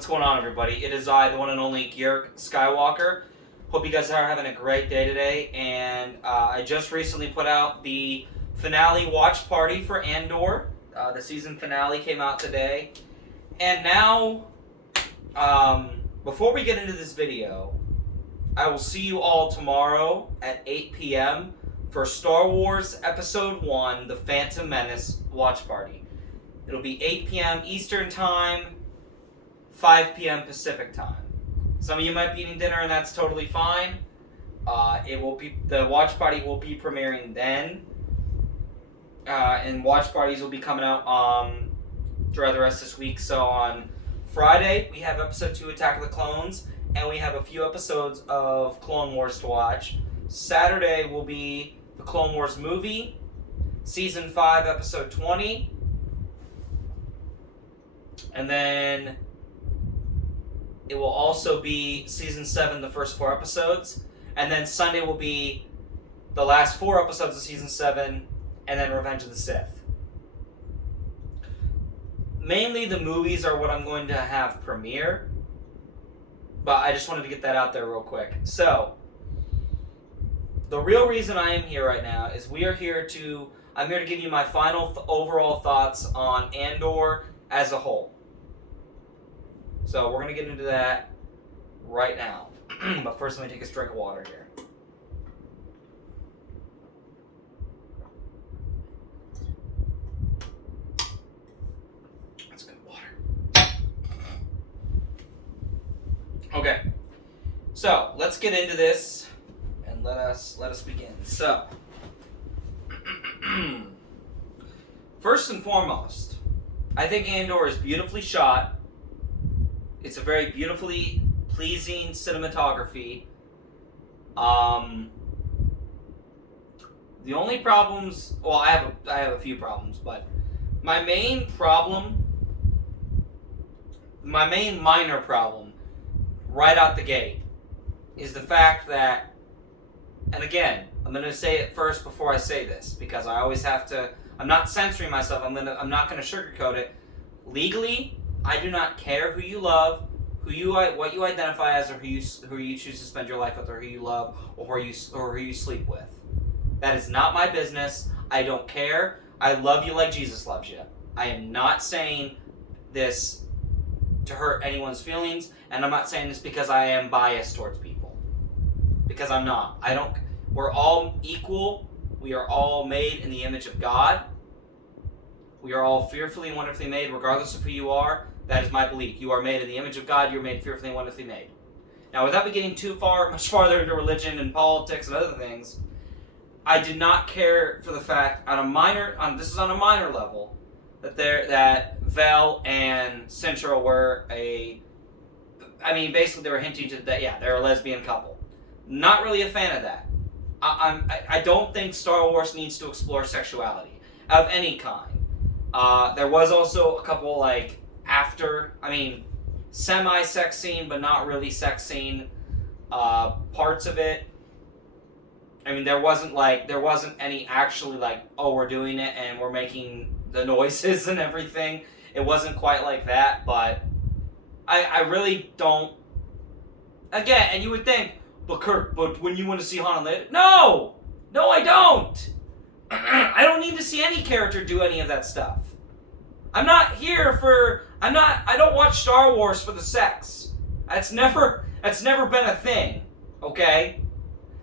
What's going on, everybody? It is I, the one and only Garrick Skywalker. Hope you guys are having a great day today, and I just recently put out the finale watch party for Andor. The season finale came out today, and now, before we get into this video, I will see you all tomorrow at 8 p.m. for Star Wars Episode 1, The Phantom Menace watch party. It'll be 8 p.m. Eastern Time, 5 p.m. Pacific Time. Some of you might be eating dinner, and that's totally fine. The watch party will be premiering then, and watch parties will be coming out throughout the rest of this week. So on Friday we have Episode 2, Attack of the Clones, and we have a few episodes of Clone Wars to watch. Saturday will be the Clone Wars movie, Season 5, Episode 20. And then it will also be Season 7, the first 4 episodes. And then Sunday will be the last 4 episodes of Season 7, and then Revenge of the Sith. Mainly the movies are what I'm going to have premiere, but I just wanted to get that out there real quick. So, the real reason I am here right now is I'm here to give you my final overall thoughts on Andor as a whole. So we're going to get into that right now. But first, let me take a drink of water here. That's good water. Okay. So, let's get into this and let us begin. So, first and foremost, I think Andor is beautifully shot. It's a very beautifully pleasing cinematography. The only problems, well, I have a few problems, but my main minor problem, right out the gate, is the fact that, and again, I'm going to say it first before I say this, because I always have to, I'm not censoring myself, I'm not going to sugarcoat it. Legally, I do not care who you love, what you identify as, or who you choose to spend your life with, or who you love, or who you sleep with. That is not my business. I don't care. I love you like Jesus loves you. I am not saying this to hurt anyone's feelings, and I'm not saying this because I am biased towards people. Because I'm not. We're all equal. We are all made in the image of God. We are all fearfully and wonderfully made, regardless of who you are. That is my belief. You are made in the image of God. You're made fearfully and wonderfully made. Now, without me getting much farther into religion and politics and other things, I did not care for the fact this is on a minor level, that Vel and Sintra were basically they were hinting to that, yeah, they're a lesbian couple. Not really a fan of that. I don't think Star Wars needs to explore sexuality of any kind. There was also a couple, semi-sex scene, but not really sex scene, parts of it. There wasn't any actually oh, we're doing it and we're making the noises and everything. It wasn't quite like that, but I really don't, again, and you would think, but Kirk, when you want to see Han and Leia, no, I don't. I don't need to see any character do any of that stuff. I don't watch Star Wars for the sex. That's never been a thing, okay?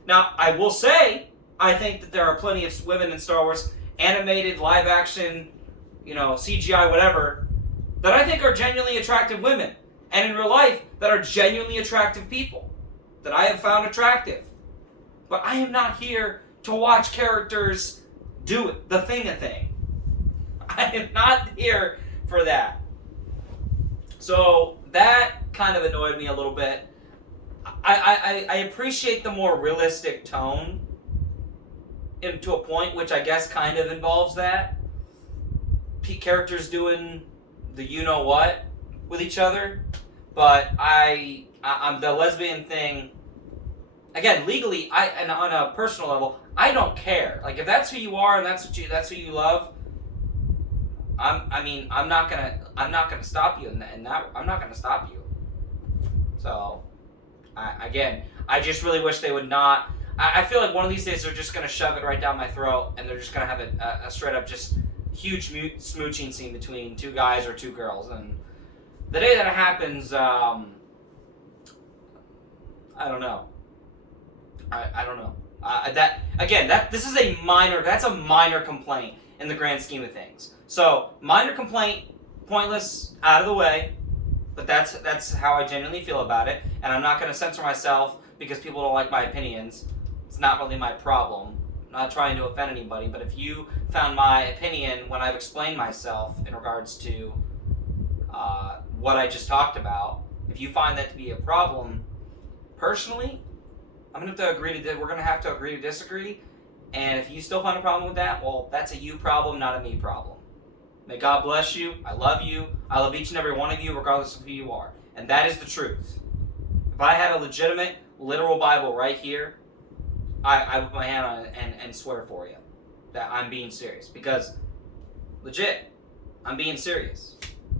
Now, I will say, I think that there are plenty of women in Star Wars, animated, live action, CGI, whatever, that I think are genuinely attractive women. And in real life, that are genuinely attractive people. That I have found attractive. But I am not here to watch characters do it, the thing. I am not here for that. So that kind of annoyed me a little bit. I appreciate the more realistic tone to a point, which I guess kind of involves that. Characters doing the you-know-what with each other. But I'm the lesbian thing. Again, legally, and on a personal level, I don't care. If that's who you are and that's who you love, I'm not gonna stop you in that. I'm not gonna stop you. So, I just really wish they would not. I feel like one of these days they're just going to shove it right down my throat, and they're just going to have a straight up just huge smooching scene between two guys or two girls. And the day that it happens, I don't know. I don't know. This is a minor. That's a minor complaint in the grand scheme of things. So minor complaint, pointless, out of the way. But that's how I genuinely feel about it, and I'm not going to censor myself because people don't like my opinions. It's not really my problem. I'm not trying to offend anybody, but if you found my opinion when I've explained myself in regards to what I just talked about, if you find that to be a problem, personally, we're going to have to agree to disagree. And if you still find a problem with that, well, that's a you problem, not a me problem. May God bless you. I love you. I love each and every one of you, regardless of who you are. And that is the truth. If I had a legitimate, literal Bible right here, I would put my hand on it and swear for you that I'm being serious. Because, legit, I'm being serious.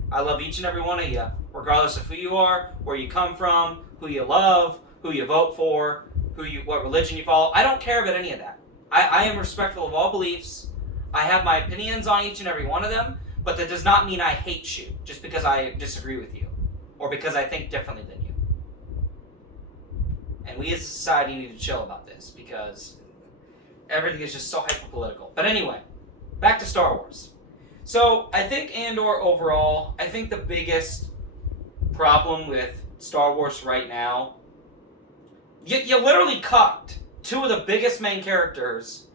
I love each and every one of you, regardless of who you are, where you come from, who you love, who you vote for, what religion you follow. I don't care about any of that. I am respectful of all beliefs. I have my opinions on each and every one of them, but that does not mean I hate you just because I disagree with you or because I think differently than you. And we as a society need to chill about this because everything is just so hyper-political. But anyway, back to Star Wars. So I think Andor overall, I think the biggest problem with Star Wars right now, you literally cut two of the biggest main characters,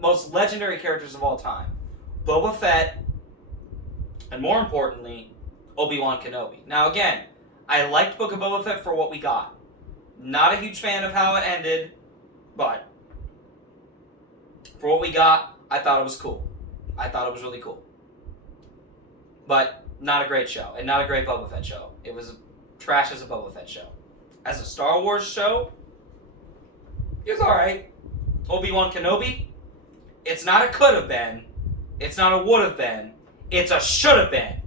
most legendary characters of all time, Boba Fett, and more importantly, Obi-Wan Kenobi. Now again, I liked Book of Boba Fett for what we got. Not a huge fan of how it ended, but for what we got, I thought it was cool. I thought it was really cool. But not a great show, and not a great Boba Fett show. It was trash as a Boba Fett show. As a Star Wars show, it was alright. Obi-Wan Kenobi, it's not a could have been. It's not a would have been. It's a should have been.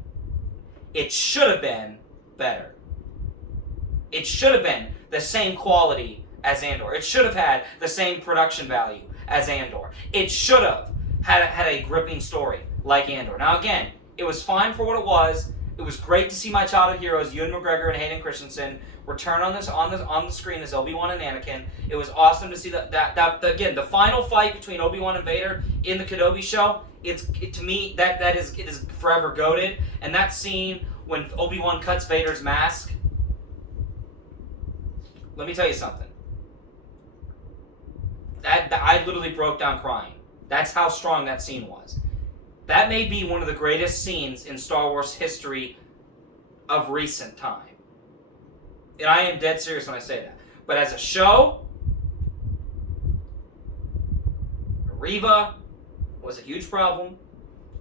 It should have been better. It should have been the same quality as Andor. It should have had the same production value as Andor. It should have had a gripping story like Andor. Now again, it was fine for what it was. It was great to see my childhood heroes, Ewan McGregor and Hayden Christensen, return on the screen as Obi-Wan and Anakin. It was awesome to see that again, the final fight between Obi-Wan and Vader in the Kenobi show. To me it is forever goated. And that scene when Obi-Wan cuts Vader's mask. Let me tell you something. That I literally broke down crying. That's how strong that scene was. That may be one of the greatest scenes in Star Wars history of recent time. And I am dead serious when I say that. But as a show, Reva was a huge problem.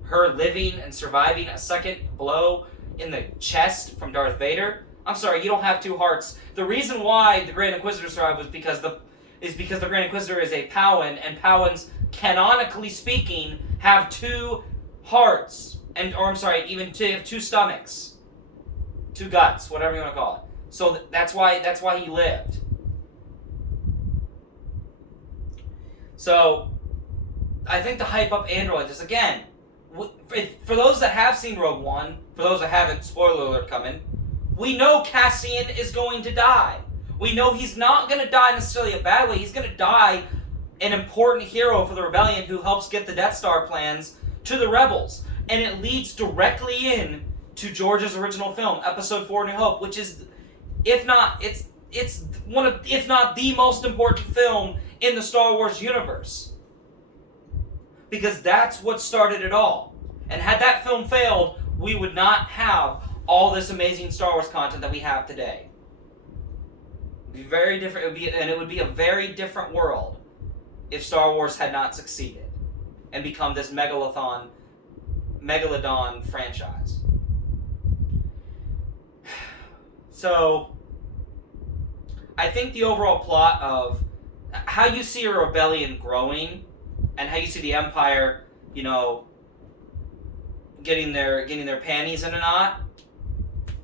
Her living and surviving a second blow in the chest from Darth Vader. I'm sorry, you don't have two hearts. The reason why the Grand Inquisitor survived was because the Grand Inquisitor is a Powin, and Powins, canonically speaking, have two hearts, even two stomachs, two guts, whatever you want to call it. So that's why he lived. So I think to hype up Andor, just again, for those that have seen Rogue One, for those that haven't, spoiler alert coming, we know Cassian is going to die. We know he's not going to die necessarily a bad way. He's going to die an important hero for the rebellion who helps get the Death Star plans to the rebels. And it leads directly in to George's original film, Episode 4: New Hope, which is, if not the most important film in the Star Wars universe. Because that's what started it all. And had that film failed, we would not have all this amazing Star Wars content that we have today. It would be very different. It would be a very different world if Star Wars had not succeeded and become this megalodon franchise. So, I think the overall plot of how you see a rebellion growing and how you see the Empire, getting their panties in a knot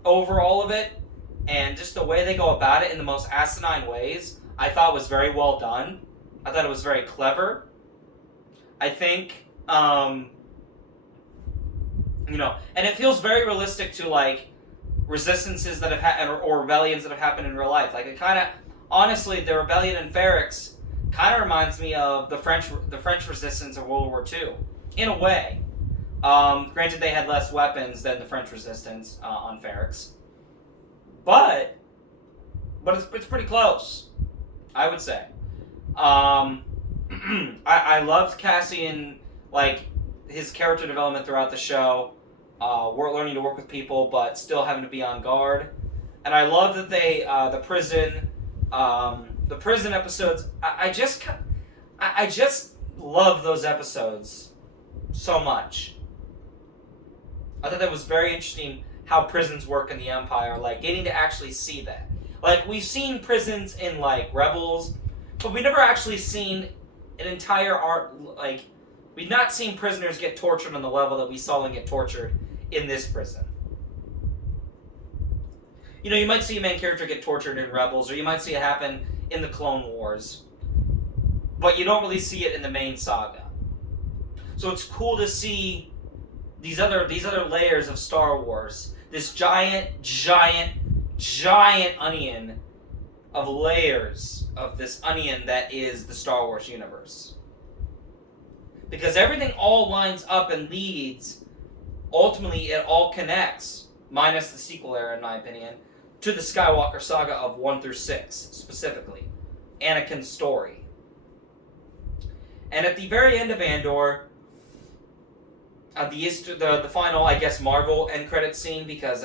over all of it, and just the way they go about it in the most asinine ways, I thought was very well done. I thought it was very clever. I think, and it feels very realistic to, like, resistances that have happened, or rebellions that have happened in real life. Like, it kind of, honestly, the rebellion in Ferrix kind of reminds me of the French resistance of World War II, in a way. Granted, they had less weapons than the French resistance on Ferrix, but it's pretty close, I would say. I loved Cassian, like, his character development throughout the show. We're learning to work with people, but still having to be on guard. And I love that they the prison episodes. I just love those episodes so much. I thought that was very interesting how prisons work in the Empire, like getting to actually see that. Like, we've seen prisons in, like, Rebels, but we've never actually seen an entire we've not seen prisoners get tortured on the level that we saw them get tortured in this prison. You might see a main character get tortured in Rebels, or you might see it happen in the Clone Wars, but you don't really see it in the main saga. So it's cool to see these other layers of Star Wars. This giant onion of layers of this onion that is the Star Wars universe. Because everything all lines up and leads, ultimately it all connects, minus the sequel era in my opinion, to the Skywalker saga of 1 through 6, specifically. Anakin's story. And at the very end of Andor, the final, I guess, Marvel end credit scene, because,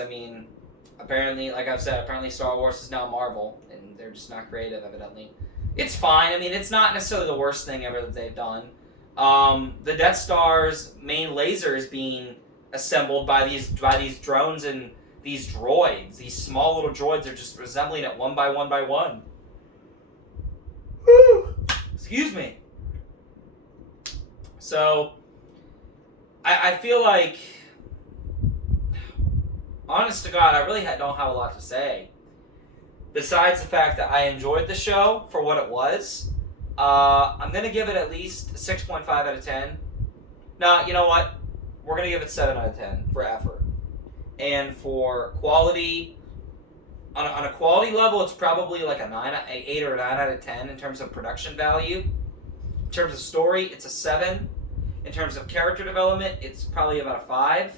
apparently, like I've said, Star Wars is now Marvel, and they're just not creative, evidently. It's fine. It's not necessarily the worst thing ever that they've done. The Death Star's main laser is being assembled by these drones and these droids. These small little droids are just resembling it one by one by one. Excuse me. So, I feel like, honest to God, I really don't have a lot to say. Besides the fact that I enjoyed the show for what it was. I'm going to give it at least 6.5 out of 10. No, you know what? We're going to give it 7 out of 10 for effort. And for quality, on a quality level, it's probably like an 8 or a 9 out of 10 in terms of production value. In terms of story, it's a 7. In terms of character development, it's probably about a 5.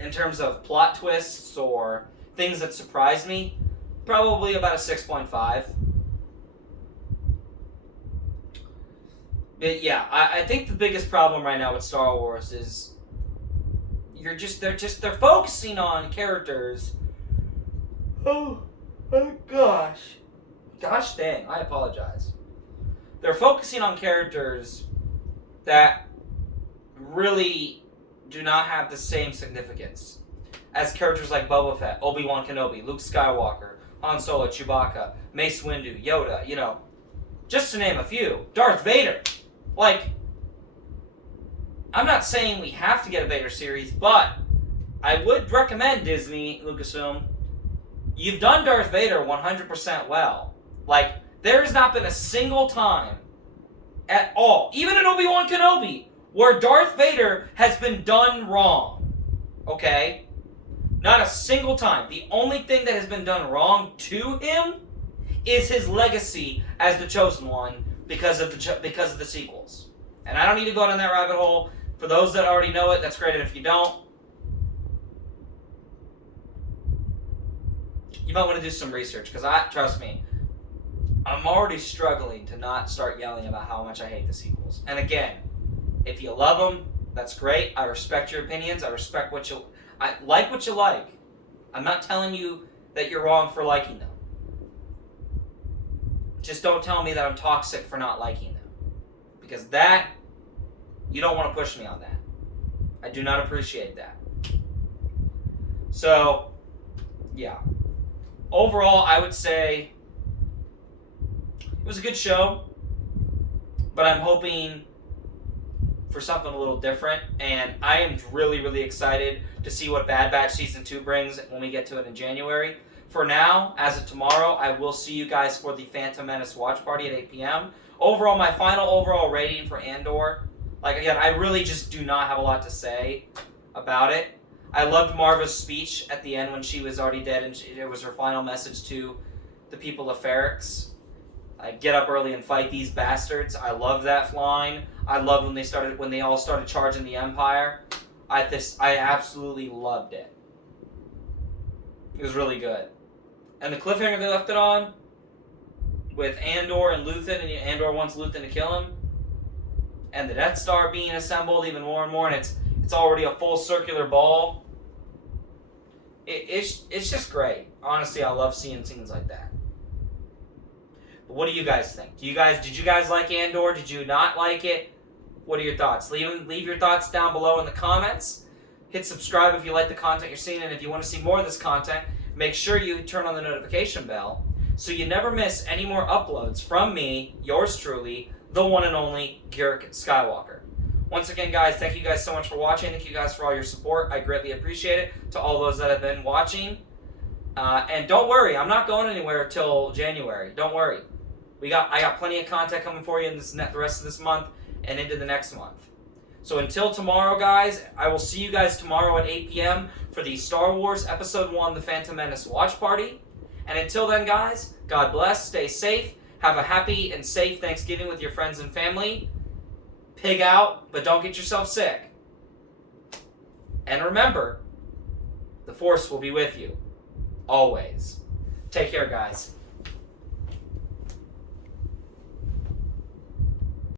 In terms of plot twists or things that surprised me, probably about a 6.5. But yeah, I think the biggest problem right now with Star Wars is they're focusing on characters. Oh gosh. Gosh dang, I apologize. They're focusing on characters that really do not have the same significance as characters like Boba Fett, Obi-Wan Kenobi, Luke Skywalker, Han Solo, Chewbacca, Mace Windu, Yoda, just to name a few. Darth Vader. Like, I'm not saying we have to get a Vader series, but I would recommend Disney, Lucasfilm, you've done Darth Vader 100% well. Like, there has not been a single time at all, even in Obi-Wan Kenobi, where Darth Vader has been done wrong. Okay? Not a single time. The only thing that has been done wrong to him is his legacy as the Chosen One because of the sequels. And I don't need to go down that rabbit hole. For those that already know it, that's great. And if you don't, you might want to do some research, because trust me, I'm already struggling to not start yelling about how much I hate the sequels. And again, if you love them, that's great. I respect your opinions. I respect I like what you like. I'm not telling you that you're wrong for liking them. Just don't tell me that I'm toxic for not liking them. Because that, you don't want to push me on that. I do not appreciate that. So, yeah. Overall, I would say it was a good show, but I'm hoping for something a little different, and I am really, really excited to see what Bad Batch Season 2 brings when we get to it in January. For now, as of tomorrow, I will see you guys for the Phantom Menace watch party at 8 p.m. Overall, my final overall rating for Andor, like, again, I really just do not have a lot to say about it. I loved Marva's speech at the end when she was already dead, and it was her final message to the people of Ferrix. Get up early and fight these bastards. I love that line. I loved when they all started charging the Empire. I absolutely loved it. It was really good. And the cliffhanger they left it on with Andor and Luthen, and Andor wants Luthen to kill him, and the Death Star being assembled even more and more, and it's already a full circular ball. It's just great. Honestly, I love seeing scenes like that. But what do you guys think? Did you guys like Andor? Did you not like it? What are your thoughts? Leave your thoughts down below in the comments. Hit subscribe if you like the content you're seeing, and if you want to see more of this content, make sure you turn on the notification bell so you never miss any more uploads from me, yours truly, the one and only Garrick Skywalker. Once again, guys, thank you guys so much for watching. Thank you guys for all your support. I greatly appreciate it. To all those that have been watching. And don't worry, I'm not going anywhere till January. Don't worry. I got plenty of content coming for you in the rest of this month and into the next month. So until tomorrow, guys, I will see you guys tomorrow at 8 p.m. for the Star Wars Episode 1, The Phantom Menace watch party. And until then, guys, God bless, stay safe, have a happy and safe Thanksgiving with your friends and family. Pig out, but don't get yourself sick. And remember, the Force will be with you. Always. Take care, guys.